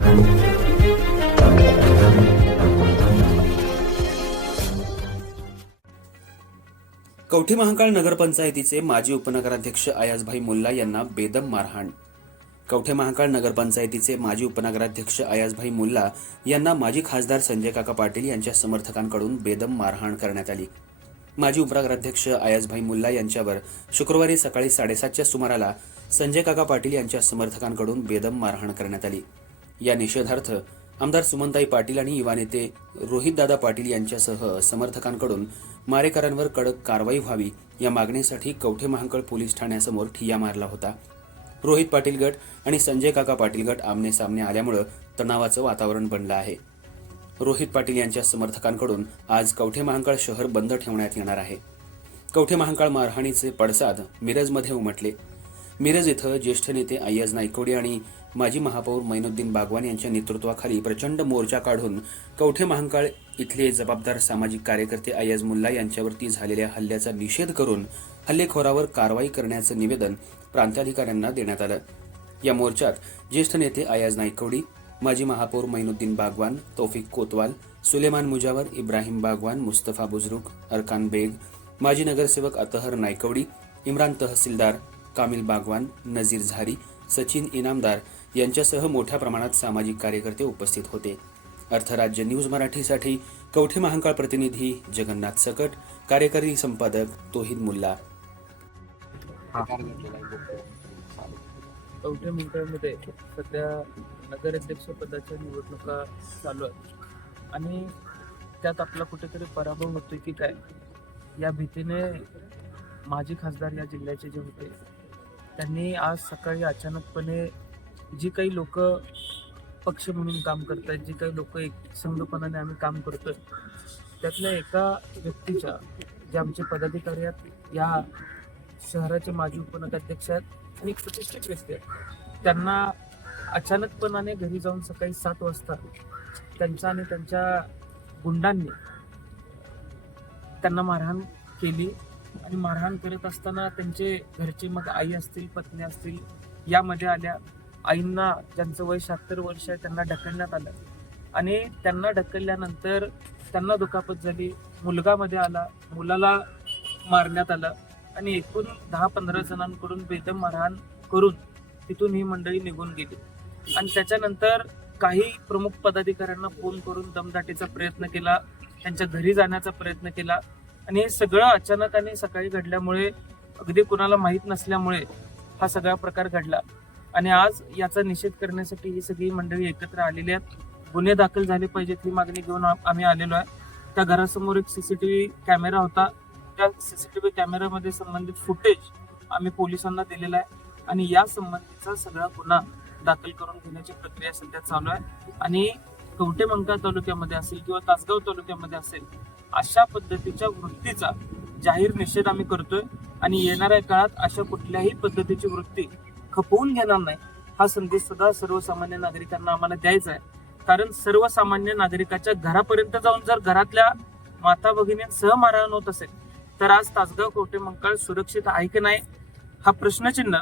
कवठे महांकाळ नगरपंचायतीचे माजी उपनगराध्यक्ष अयाजभाई मुल्ला यांना बेदम मारहाण. कवठे महांकाळ नगरपंचायतीचे माजी उपनगराध्यक्ष अयाजभाई मुल्ला यांना माजी खासदार संजय काका पाटील यांच्या समर्थकांकडून बेदम मारहाण करण्यात आली. माजी उपनगराध्यक्ष अयाजभाई मुल्ला यांच्यावर शुक्रवारी सकाळी 7:30च्या सुमाराला संजय काका पाटील यांच्या समर्थकांकडून बेदम मारहाण करण्यात आली. या निषेधार्थ आमदार सुमनताई पाटील आणि युवा नेते रोहितदादा पाटील यांच्यासह समर्थकांकडून मारेकऱ्यांवर कडक कारवाई व्हावी या मागणीसाठी कवठे महांकाळ पोलीस ठाण्यासमोर ठिय्या मारला होता. रोहित पाटील गट आणि संजय काका पाटील गट आमने सामने आल्यामुळे तणावाचं वातावरण बनलं आहे. रोहित पाटील यांच्या समर्थकांकडून आज कवठे महांकाळ शहर बंद ठेवण्यात येणार आहे. कवठे महांकाळ मारहाणीचे पडसाद मिरजमध्ये उमटले. मिरज इथं ज्येष्ठ नेते अय्याज नायकवडी आणि माजी महापौर मैनुद्दीन बागवान यांच्या नेतृत्वाखाली प्रचंड मोर्चा काढून कवठे महांकाळ इथले जबाबदार सामाजिक कार्यकर्ते अय्याज मुल्ला यांच्यावरती झालेल्या हल्ल्याचा निषेध करून हल्लेखोरावर कारवाई करण्याचं निवेदन प्रांताधिकाऱ्यांना देण्यात आलं. या मोर्चात ज्येष्ठ नेते अय्याज नायकवडी, माजी महापौर मैनुद्दीन बागवान, तौफिक कोतवाल, सुलेमान मुजावर, इब्राहिम बागवान, मुस्तफा बुजरुक, अरकान बेग, माजी नगरसेवक अतहर नायकवडी, इम्रान तहसीलदार, कामिल बागवान, नजीर झारी, सचिन इनामदार यांच्यासह मोठ्या प्रमाणात सामाजिक कार्यकर्ते उपस्थित होते. अर्थराज्य न्यूज मराठीसाठी कवठे महांकाळ प्रतिनिधी जगन्नाथ सकट, कार्यकारी संपादक तोहिद मुल्ला. कवठे महांकाळमध्ये सध्या नगराध्यक्ष पदाच्या निवडणुका चालू आहेत आणि त्यात आपला कुठेतरी पराभव होतोय की काय या भीतीने माजी खासदार या जिल्ह्याचे जे होते त्यांनी आज सकाळी अचानकपणे जी काही लोक पक्ष म्हणून काम करत आहेत, जी काही लोक एक संघपणाने आम्ही काम करतोय त्यातल्या एका व्यक्तीच्या, जे आमचे पदाधिकारी आहेत, या शहराचे माजी उपनगराध्यक्ष आहेत आणि प्रतिष्ठित व्यक्ती आहेत, त्यांना अचानकपणाने घरी जाऊन सकाळी 7 वाजता त्यांच्या आणि त्यांच्या गुंडांनी त्यांना मारहाण केली. आणि मारहाण करत असताना त्यांचे घरचे, मग आई असतील, पत्नी असतील, यामध्ये आल्या. आईंना, ज्यांचं वय 76 वर्ष आहे, त्यांना ढकलण्यात आलं आणि त्यांना ढकलल्यानंतर त्यांना दुखापत झाली. मुलगा मध्ये आला, मुलाला मारण्यात आलं आणि एकूण 10-15 जणांकडून बेदम मारहाण करून तिथून ही मंडळी निघून गेली. आणि त्याच्यानंतर काही प्रमुख पदाधिकाऱ्यांना फोन करून दमदाटीचा प्रयत्न केला, त्यांच्या घरी जाण्याचा प्रयत्न केला आणि हे सगळं अचानक आणि सकाळी घडल्यामुळे, अगदी कुणाला माहीत नसल्यामुळे हा सगळा प्रकार घडला. आणि आज याचा निषेध करण्यासाठी ही सगळी मंडळी एकत्र आलेली आहेत. गुन्हे दाखल झाले पाहिजेत ही मागणी घेऊन आम्ही आलेलो आहे. त्या घरासमोर एक CCTV कॅमेरा होता, त्या CCTV कॅमेऱ्यामध्ये संबंधित फुटेज आम्ही पोलिसांना दिलेला आहे आणि या संबंधीचा सगळा गुन्हा दाखल करून घेण्याची प्रक्रिया सध्या चालू आहे. आणि कवठे महांकाळ तालुक्यामध्ये असेल किंवा तासगाव तालुक्यामध्ये असेल, अशा पद्धतीच्या वृत्तीचा जाहीर निषेध आम्ही करतोय आणि येणाऱ्या काळात अशा कुठल्याही पद्धतीची वृत्ती खपवून घेणार नाही हा संदेश सुद्धा सर्वसामान्य नागरिकांना आम्हाला द्यायचा आहे. कारण सर्वसामान्य नागरिकाच्या घरापर्यंत जाऊन जर घरातल्या माता भगिनींसह मारहाण होत असेल तर आज तासगाव कवठे महांकाळ सुरक्षित आहे की नाही हा प्रश्नचिन्ह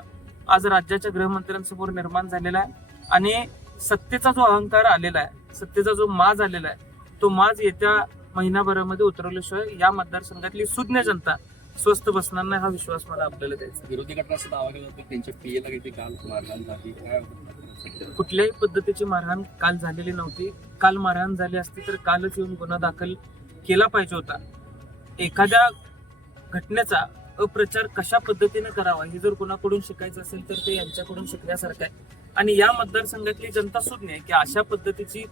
आज राज्याच्या गृहमंत्र्यांसमोर निर्माण झालेला आहे. आणि सत्तेचा जो अहंकार आलेला आहे, सत्तेचा जो माज आलेला आहे, तो माज येत्या महिनाभरामध्ये उतरवल्याशिवाय या मतदारसंघातली सुज्ञ जनता स्वस्थ बसणार नाही हा विश्वास मला आपल्याला द्यायचा. विरोधी गटाचा दावा केला होता त्यांच्या पीएला काही काल मारहाण झाली, काय कुठल्याही पद्धतीची मारहाण काल झालेली नव्हती. काल मारहाण झाली असती तर कालच येऊन गुन्हा दाखल केला पाहिजे होता. एखाद्या घटनेचा अप्रचार कशा पद्धतीने करावा हे जर कुणाकडून शिकायचं असेल तर ते यांच्याकडून शिकण्यासारखं आहे. आणि या मतदारसंघातली जनता सुज्ञ आहे की अशा पद्धतीची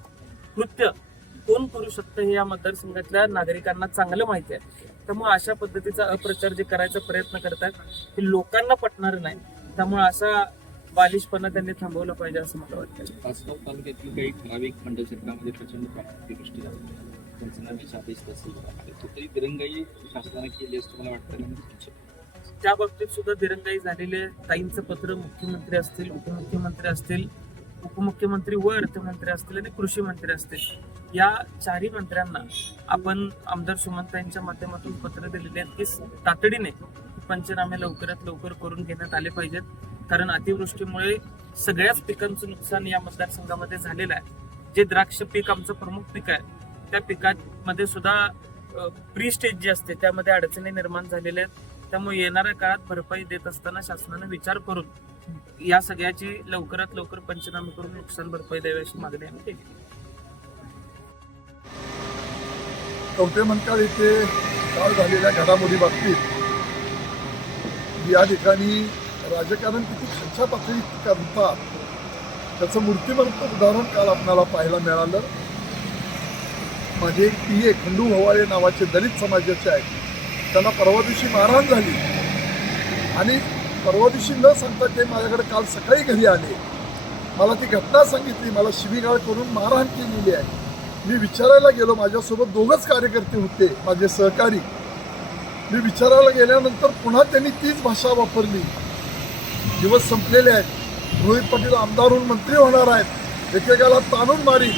कृत्य कोण करू शकतं हे या मतदारसंघातल्या नागरिकांना चांगलं माहिती आहे. त्यामुळे अशा पद्धतीचा अप्रचार जे करायचा प्रयत्न करतात हे लोकांना पटणार नाही. त्यामुळे असा बालिशपणा त्यांनी थांबवला पाहिजे असं मला वाटतं. तासगाव तालुक्यातील काही ठराविक खंड क्षेत्रामध्ये प्रचंड अतिवृष्टी झाली, पंचनाम्याचे आदेश तरी दिरंगाई शासनाने केली असं मला वाटतं. त्या बाबतीत सुद्धा दिरंगाई झालेले ताईंचं पत्र मुख्यमंत्री असतील, उपमुख्यमंत्री असतील, उपमुख्यमंत्री व अर्थमंत्री असतील आणि कृषी मंत्री असतील, या 4ही मंत्र्यांना आपण आमदार सुमनताईंच्या माध्यमातून पत्र दिलेले आहेत की तातडीने पंचनामे लवकरात लवकर करून घेण्यात आले पाहिजेत. कारण अतिवृष्टीमुळे सगळ्याच पिकांचं नुकसान या मतदारसंघामध्ये झालेलं आहे. जे द्राक्ष पीक आमचं प्रमुख पीक आहे त्या पिकांमध्ये सुद्धा प्री स्टेज जी असते त्यामध्ये अडचणी निर्माण झालेल्या आहेत. त्यामुळे येणाऱ्या काळात भरपाई देत असताना शासनाने विचार करून या सगळ्याची लवकरात लवकर पंचनामे करून नुकसान भरपाई द्यावी अशी मागणी आम्ही केली. कवठे मंकाळ येथे काल झालेल्या घडामोडी बाबतीत या ठिकाणी राजकारण किती खालच्या पातळीत करतात त्याचं मूर्तिमंत उदाहरण काल आपल्याला पाहायला मिळालं. माझे एक PA खंडू हवाळे नावाचे दलित समाजाचे आहेत, त्यांना परवा दिवशी मारहाण झाली आणि परवा दिवशी न सांगता ते माझ्याकडे काल सकाळी घरी आले. मला ती घटना सांगितली, मला शिवीगाळ करून मारहाण केलेली आहे. मी विचारायला गेलो, माझ्यासोबत 2च कार्यकर्ते होते माझे सहकारी. मी विचारायला गेल्यानंतर पुन्हा त्यांनी तीच भाषा वापरली. दिवस संपलेले आहेत, रोहित पाटील आमदार होऊन मंत्री होणार आहेत, एकेकाला ताणून मारीन,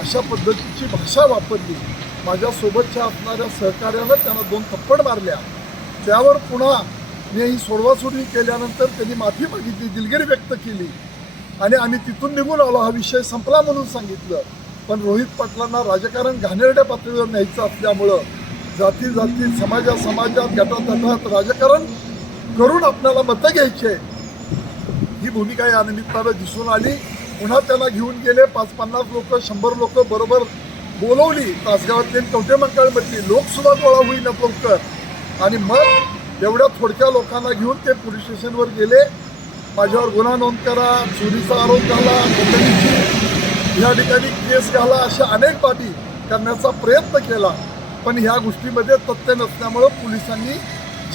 अशा पद्धतीची भाषा वापरली. माझ्यासोबतच्या असणाऱ्या सहकार्यानं त्यांना 2 थप्पड मारल्या. त्यावर पुन्हा मी ही सोडवासोडवी केल्यानंतर त्यांनी माफी मागितली, दिलगिरी व्यक्त केली आणि आम्ही तिथून निघून आलो. हा विषय संपला म्हणून सांगितलं. पण रोहित पाटलांना राजकारण घाणेरड्या पातळीवर न्यायचं असल्यामुळं जाती समाजात गटातटात राजकारण करून आपल्याला मतं घ्यायची आहे, ही भूमिका या निमित्तानं दिसून आली. पुन्हा त्यांना घेऊन गेले. 550 लोक 100 लोक बरोबर बोलवली. तासगावातली कवठे मंकाळमधली लोकसुद्धा गोळा होईना लवकर आणि मग एवढ्या थोडक्या लोकांना घेऊन ते पोलीस स्टेशनवर गेले. माझ्यावर गुन्हा नोंद करा, चोरीचा आरोप घाला, कोणत्याची या ठिकाणी केस घाला, अशा अनेक बाबी करण्याचा प्रयत्न केला. पण ह्या गोष्टीमध्ये तथ्य नसल्यामुळं पोलिसांनी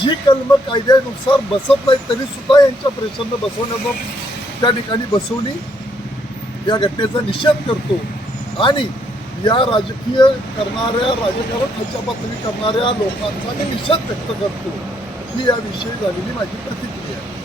जी कलमं कायद्यानुसार बसत नाहीत तरी सुद्धा यांच्या प्रेशरनं बसवण्याचा त्या ठिकाणी बसवली. या घटनेचा निषेध करतो आणि या राजकीय करणाऱ्या राजकारण खालच्या पातळी करणाऱ्या लोकांचा मी निषेध व्यक्त करतो. ही याविषयी झालेली माझी प्रतिक्रिया आहे.